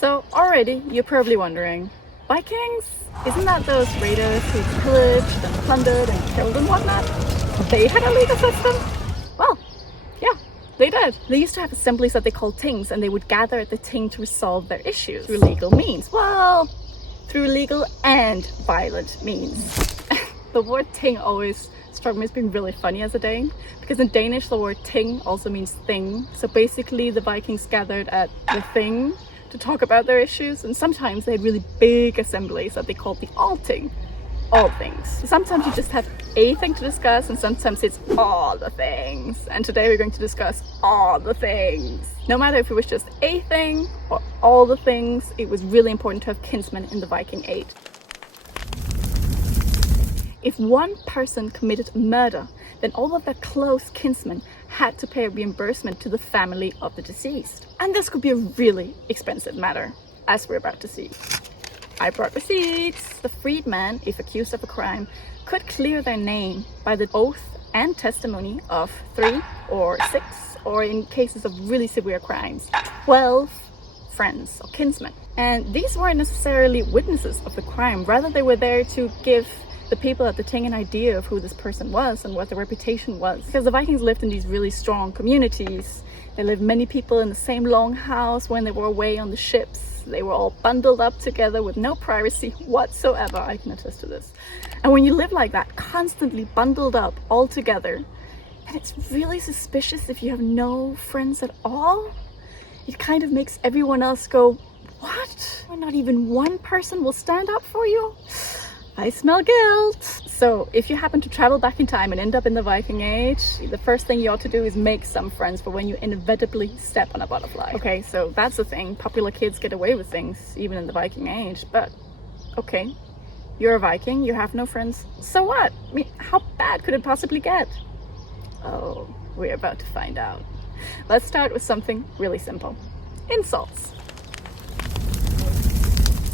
So already you're probably wondering, Vikings? Isn't that those raiders who pillaged and plundered and killed and whatnot? They had a legal system? Well, yeah, they did. They used to have assemblies that they called tings, and they would gather at the ting to resolve their issues through legal means. Well, through legal and violent means. The word ting always struck me as being really funny as a Dane, because in Danish the word ting also means thing. So basically the Vikings gathered at the thing to talk about their issues, and sometimes they had really big assemblies that they called the Alting. All things. Sometimes you just have a thing to discuss, and sometimes it's all the things. And today we're going to discuss all the things. No matter if it was just a thing or all the things, it was really important to have kinsmen in the Viking age. If one person committed murder, then all of their close kinsmen had to pay a reimbursement to the family of the deceased. And this could be a really expensive matter, as we're about to see. I brought receipts. The freedman, if accused of a crime, could clear their name by the oath and testimony of 3 or 6, or in cases of really severe crimes, 12 friends or kinsmen. And these weren't necessarily witnesses of the crime, rather they were there to give the people at the ting an idea of who this person was and what their reputation was. Because the Vikings lived in these really strong communities. They lived many people in the same long house when they were away on the ships. They were all bundled up together with no privacy whatsoever. I can attest to this. And when you live like that, constantly bundled up all together, and it's really suspicious if you have no friends at all. It kind of makes everyone else go, what? Not even one person will stand up for you? I smell guilt. So if you happen to travel back in time and end up in the Viking age, the first thing you ought to do is make some friends for when you inevitably step on a butterfly. Okay, so that's the thing. Popular kids get away with things, even in the Viking age. But, okay, you're a Viking, you have no friends. So what? I mean, how bad could it possibly get? Oh, we're about to find out. Let's start with something really simple. Insults.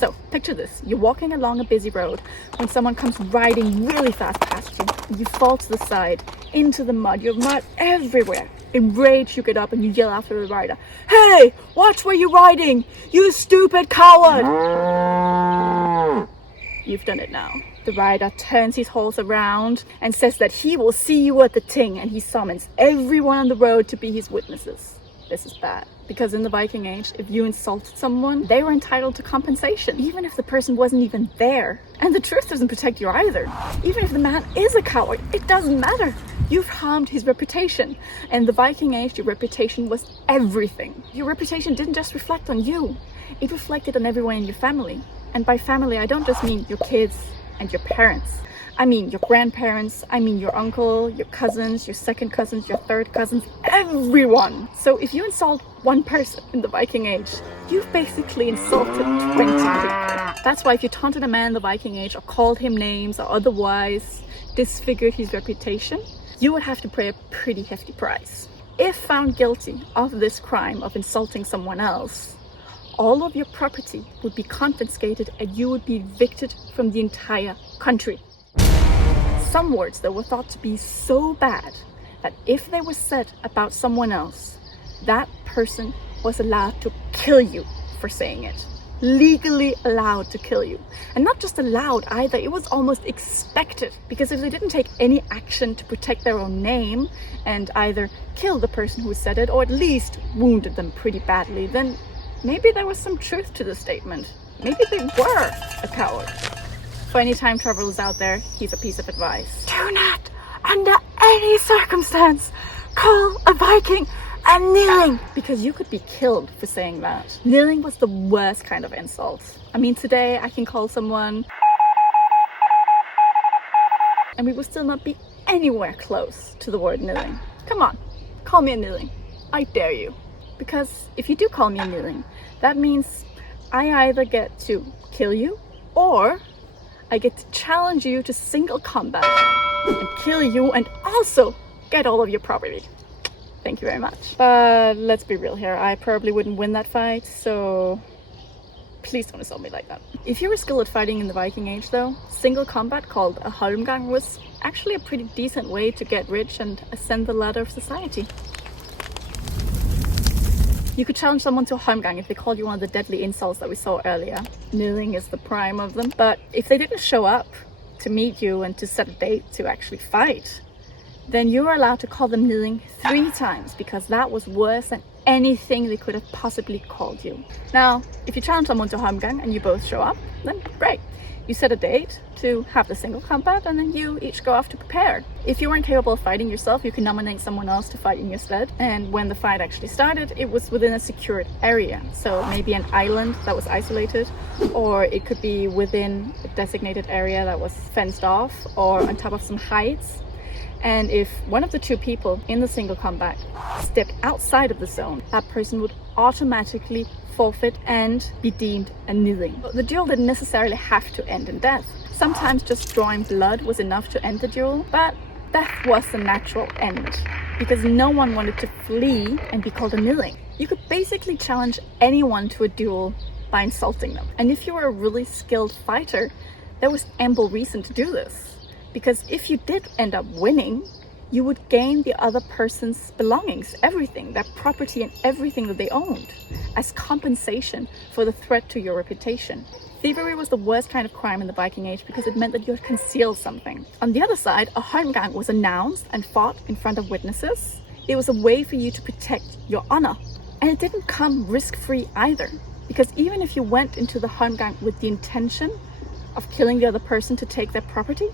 So, picture this. You're walking along a busy road when someone comes riding really fast past you. You fall to the side, into the mud. You have mud everywhere. Enraged, you get up and you yell after the rider, "Hey, watch where you're riding! You stupid coward!" You've done it now. The rider turns his horse around and says that he will see you at the ting, and he summons everyone on the road to be his witnesses. This is bad. Because in the Viking age, if you insulted someone, they were entitled to compensation, even if the person wasn't even there. And the truth doesn't protect you either. Even if the man is a coward, it doesn't matter. You've harmed his reputation. And in the Viking age, your reputation was everything. Your reputation didn't just reflect on you. It reflected on everyone in your family. And by family, I don't just mean your kids and your parents. I mean your grandparents, I mean your uncle, your cousins, your second cousins, your third cousins, everyone. So if you insult one person in the Viking age, you've basically insulted 20 people. That's why if you taunted a man in the Viking age or called him names or otherwise disfigured his reputation, you would have to pay a pretty hefty price. If found guilty of this crime of insulting someone else, all of your property would be confiscated and you would be evicted from the entire country. Some words that were thought to be so bad that if they were said about someone else, that person was allowed to kill you for saying it. Legally allowed to kill you. And not just allowed either, it was almost expected. Because if they didn't take any action to protect their own name and either kill the person who said it or at least wounded them pretty badly, then maybe there was some truth to the statement. Maybe they were a coward. For any time travelers out there, here's a piece of advice. Do not, under any circumstance, call a Viking a kneeling, because you could be killed for saying that. Kneeling was the worst kind of insult. I mean, today I can call someone and we will still not be anywhere close to the word kneeling. Come on, call me a kneeling. I dare you. Because if you do call me a kneeling, that means I either get to kill you or I get to challenge you to single combat and kill you and also get all of your property. Thank you very much. But let's be real here, I probably wouldn't win that fight, so please don't insult me like that. If you were skilled at fighting in the Viking age though, single combat called a holmgang was actually a pretty decent way to get rich and ascend the ladder of society. You could challenge someone to a Heimgang if they called you one of the deadly insults that we saw earlier. Kneeling is the prime of them. But if they didn't show up to meet you and to set a date to actually fight, then you were allowed to call them kneeling 3 times, because that was worse than anything they could have possibly called you. Now, if you challenge someone to Heimgang and you both show up, then great. You set a date to have the single combat, and then you each go off to prepare. If you weren't capable of fighting yourself, you can nominate someone else to fight in your stead. And when the fight actually started, it was within a secured area. So maybe an island that was isolated, or it could be within a designated area that was fenced off, or on top of some heights. And if one of the 2 people in the single combat stepped outside of the zone, that person would automatically forfeit and be deemed a kneeling. The duel didn't necessarily have to end in death. Sometimes just drawing blood was enough to end the duel, but death was the natural end, because no one wanted to flee and be called a kneeling. You could basically challenge anyone to a duel by insulting them. And if you were a really skilled fighter, there was ample reason to do this. Because if you did end up winning, you would gain the other person's belongings, everything, their property and everything that they owned, as compensation for the threat to your reputation. Thievery was the worst kind of crime in the Viking Age because it meant that you had concealed something. On the other side, a Heimgang was announced and fought in front of witnesses. It was a way for you to protect your honor. And it didn't come risk-free either, because even if you went into the Heimgang with the intention of killing the other person to take their property,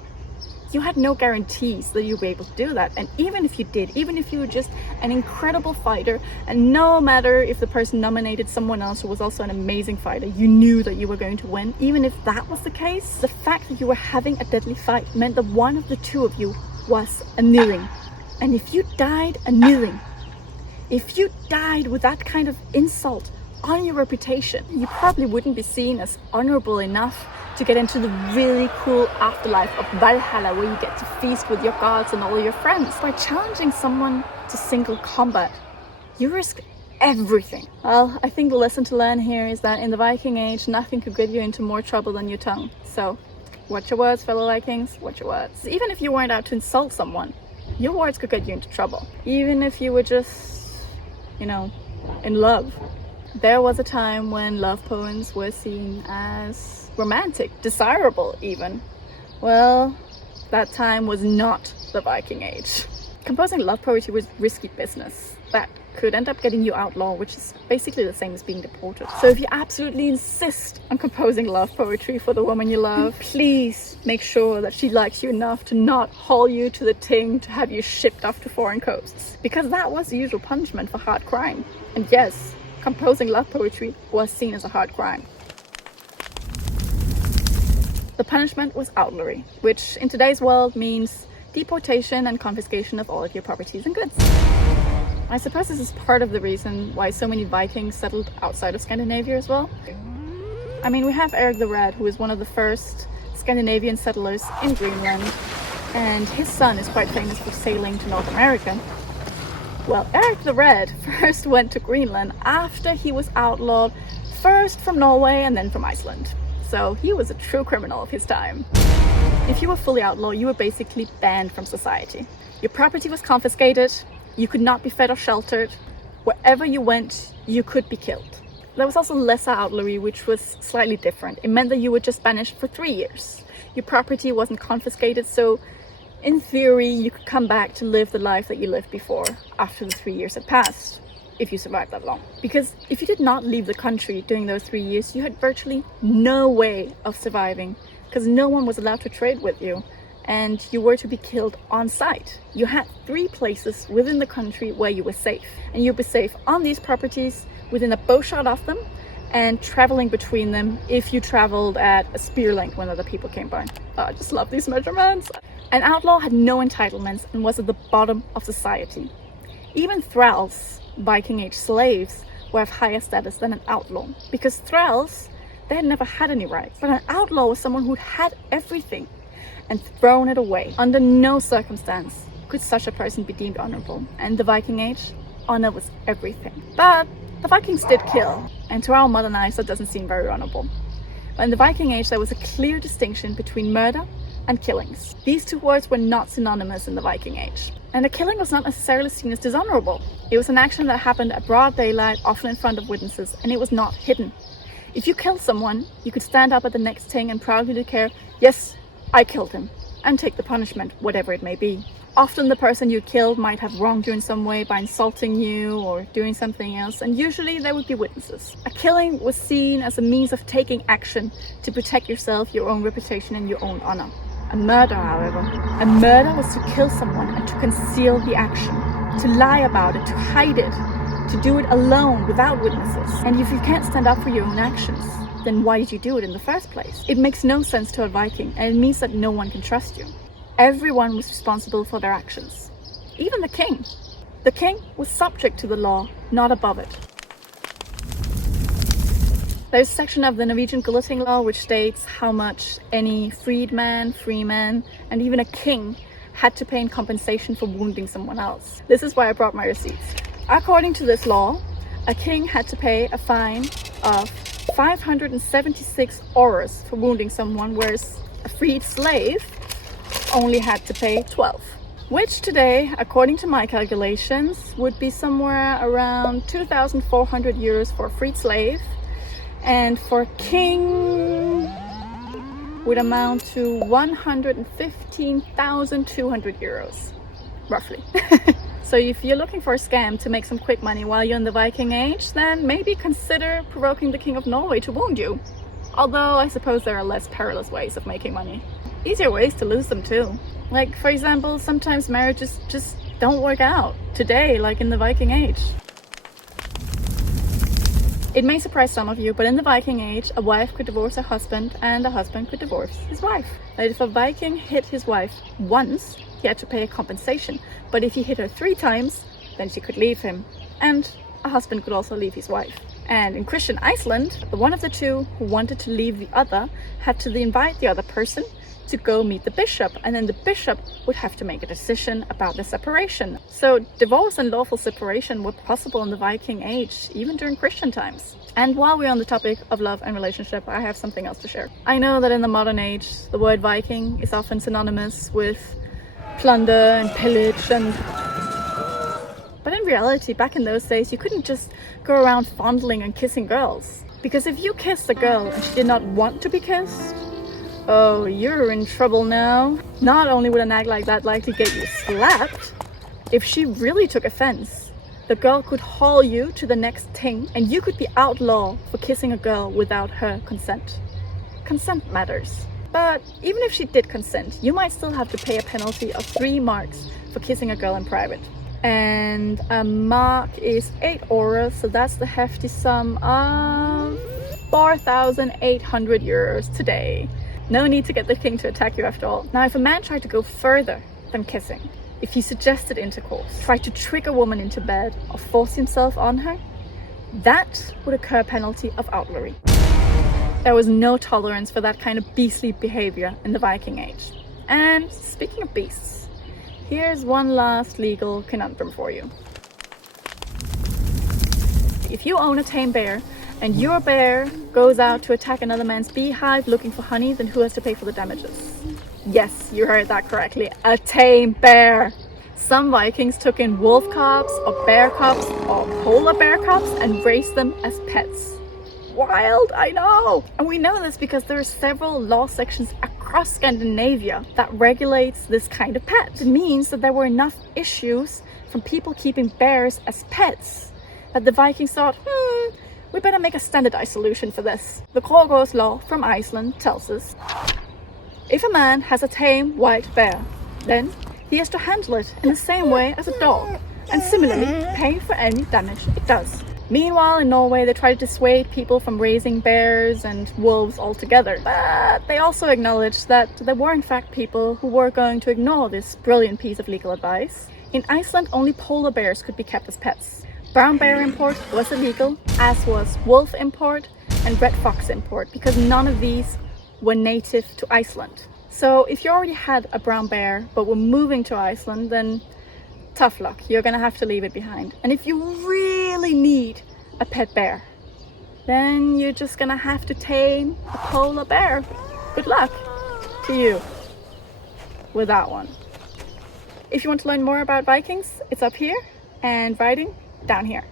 you had no guarantees that you'd be able to do that. And even if you did, even if you were just an incredible fighter, and no matter if the person nominated someone else who was also an amazing fighter, you knew that you were going to win. Even if that was the case, the fact that you were having a deadly fight meant that one of the 2 of you was a kneeling. And if you died a kneeling, if you died with that kind of insult on your reputation, you probably wouldn't be seen as honorable enough to get into the really cool afterlife of Valhalla, where you get to feast with your gods and all your friends. By challenging someone to single combat, you risk everything. Well, I think the lesson to learn here is that in the Viking Age, nothing could get you into more trouble than your tongue. So, watch your words, fellow Vikings, watch your words. Even if you weren't out to insult someone, your words could get you into trouble. Even if you were just, in love. There was a time when love poems were seen as romantic, desirable even. Well, that time was not the Viking Age. Composing love poetry was risky business that could end up getting you outlawed, which is basically the same as being deported. So if you absolutely insist on composing love poetry for the woman you love, please make sure that she likes you enough to not haul you to the Ting to have you shipped off to foreign coasts, because that was the usual punishment for hard crime. And yes, composing love poetry was seen as a hard crime. The punishment was outlawry, which in today's world means deportation and confiscation of all of your properties and goods. I suppose this is part of the reason why so many Vikings settled outside of Scandinavia as well. I mean, we have Eric the Red, who is one of the first Scandinavian settlers in Greenland, and his son is quite famous for sailing to North America. Well, Eric the Red first went to Greenland after he was outlawed, first from Norway and then from Iceland. So he was a true criminal of his time. If you were fully outlawed, you were basically banned from society. Your property was confiscated, you could not be fed or sheltered. Wherever you went, you could be killed. There was also lesser outlawry, which was slightly different. It meant that you were just banished for 3 years. Your property wasn't confiscated, so in theory, you could come back to live the life that you lived before after the 3 years had passed, if you survived that long. Because if you did not leave the country during those 3 years, you had virtually no way of surviving, because no one was allowed to trade with you, and you were to be killed on sight. You had 3 places within the country where you were safe, and you'd be safe on these properties, within a bowshot of them, and traveling between them if you traveled at a spear length when other people came by. Oh, I just love these measurements. An outlaw had no entitlements and was at the bottom of society. Even thralls, Viking Age slaves, were of higher status than an outlaw, because thralls, they had never had any rights. But an outlaw was someone who had everything and thrown it away. Under no circumstance could such a person be deemed honorable. And in the Viking Age, honor was everything. But the Vikings did kill, and to our modern eyes that doesn't seem very honorable. But in the Viking Age, there was a clear distinction between murder and killings. These 2 words were not synonymous in the Viking Age. And the killing was not necessarily seen as dishonorable. It was an action that happened at broad daylight, often in front of witnesses, and it was not hidden. If you killed someone, you could stand up at the next ting and proudly declare, "Yes, I killed him," and take the punishment, whatever it may be. Often the person you killed might have wronged you in some way by insulting you or doing something else, and usually there would be witnesses. A killing was seen as a means of taking action to protect yourself, your own reputation, and your own honor. A murder, however, a murder was to kill someone and to conceal the action, to lie about it, to hide it, to do it alone without witnesses. And if you can't stand up for your own actions, then why did you do it in the first place? It makes no sense to a Viking, and it means that no one can trust you. Everyone was responsible for their actions, even the king. The king was subject to the law, not above it. There's a section of the Norwegian guillotine law which states how much any freedman, freeman, and even a king had to pay in compensation for wounding someone else. This is why I brought my receipts. According to this law, a king had to pay a fine of 576 auras for wounding someone, whereas a freed slave only had to pay 12. Which today, according to my calculations, would be somewhere around 2,400 euros for a freed slave, and for a king would amount to 115,200 euros, roughly. So if you're looking for a scam to make some quick money while you're in the Viking age, then maybe consider provoking the King of Norway to wound you. Although I suppose there are less perilous ways of making money. Easier ways to lose them too. Like, for example, sometimes marriages just don't work out today, like in the Viking age. It may surprise some of you, but in the Viking age, a wife could divorce her husband and a husband could divorce his wife. That if a Viking hit his wife once, he had to pay a compensation. But if he hit her 3 times, then she could leave him. And a husband could also leave his wife. And in Christian Iceland, the one of the two who wanted to leave the other had to invite the other person to go meet the bishop, and then the bishop would have to make a decision about the separation. So divorce and lawful separation were possible in the Viking age, even during Christian times. And while we're on the topic of love and relationship, I have something else to share. I know that in the modern age, the word Viking is often synonymous with plunder and pillage, but in reality, back in those days, you couldn't just go around fondling and kissing girls. Because if you kissed a girl and she did not want to be kissed, oh, you're in trouble now. Not only would an act like that likely get you slapped, if she really took offense, the girl could haul you to the next ting and you could be outlawed for kissing a girl without her consent. Consent matters. But even if she did consent, you might still have to pay a penalty of 3 marks for kissing a girl in private. And a mark is 8 auras, so that's the hefty sum of 4,800 euros today. No need to get the king to attack you after all. Now, if a man tried to go further than kissing, if he suggested intercourse, tried to trick a woman into bed, or force himself on her, that would occur a penalty of outlawry. There was no tolerance for that kind of beastly behavior in the Viking age. And speaking of beasts, here's one last legal conundrum for you. If you own a tame bear, and your bear goes out to attack another man's beehive looking for honey, then who has to pay for the damages? Yes, you heard that correctly. A tame bear. Some Vikings took in wolf cubs or bear cubs or polar bear cubs and raised them as pets. Wild, I know! And we know this because there are several law sections across Scandinavia that regulates this kind of pet. It means that there were enough issues from people keeping bears as pets that the Vikings thought, we better make a standardized solution for this. The Krågås law from Iceland tells us, if a man has a tame white bear, then he has to handle it in the same way as a dog, and similarly pay for any damage it does. Meanwhile, in Norway, they try to dissuade people from raising bears and wolves altogether, but they also acknowledged that there were in fact people who were going to ignore this brilliant piece of legal advice. In Iceland, only polar bears could be kept as pets. Brown bear import was illegal, as was wolf import and red fox import, because none of these were native to Iceland. So if you already had a brown bear but were moving to Iceland, then tough luck, you're gonna have to leave it behind. And if you really need a pet bear, then you're just gonna have to tame a polar bear. Good luck to you with that one. If you want to learn more about Vikings, it's up here, and writing down here.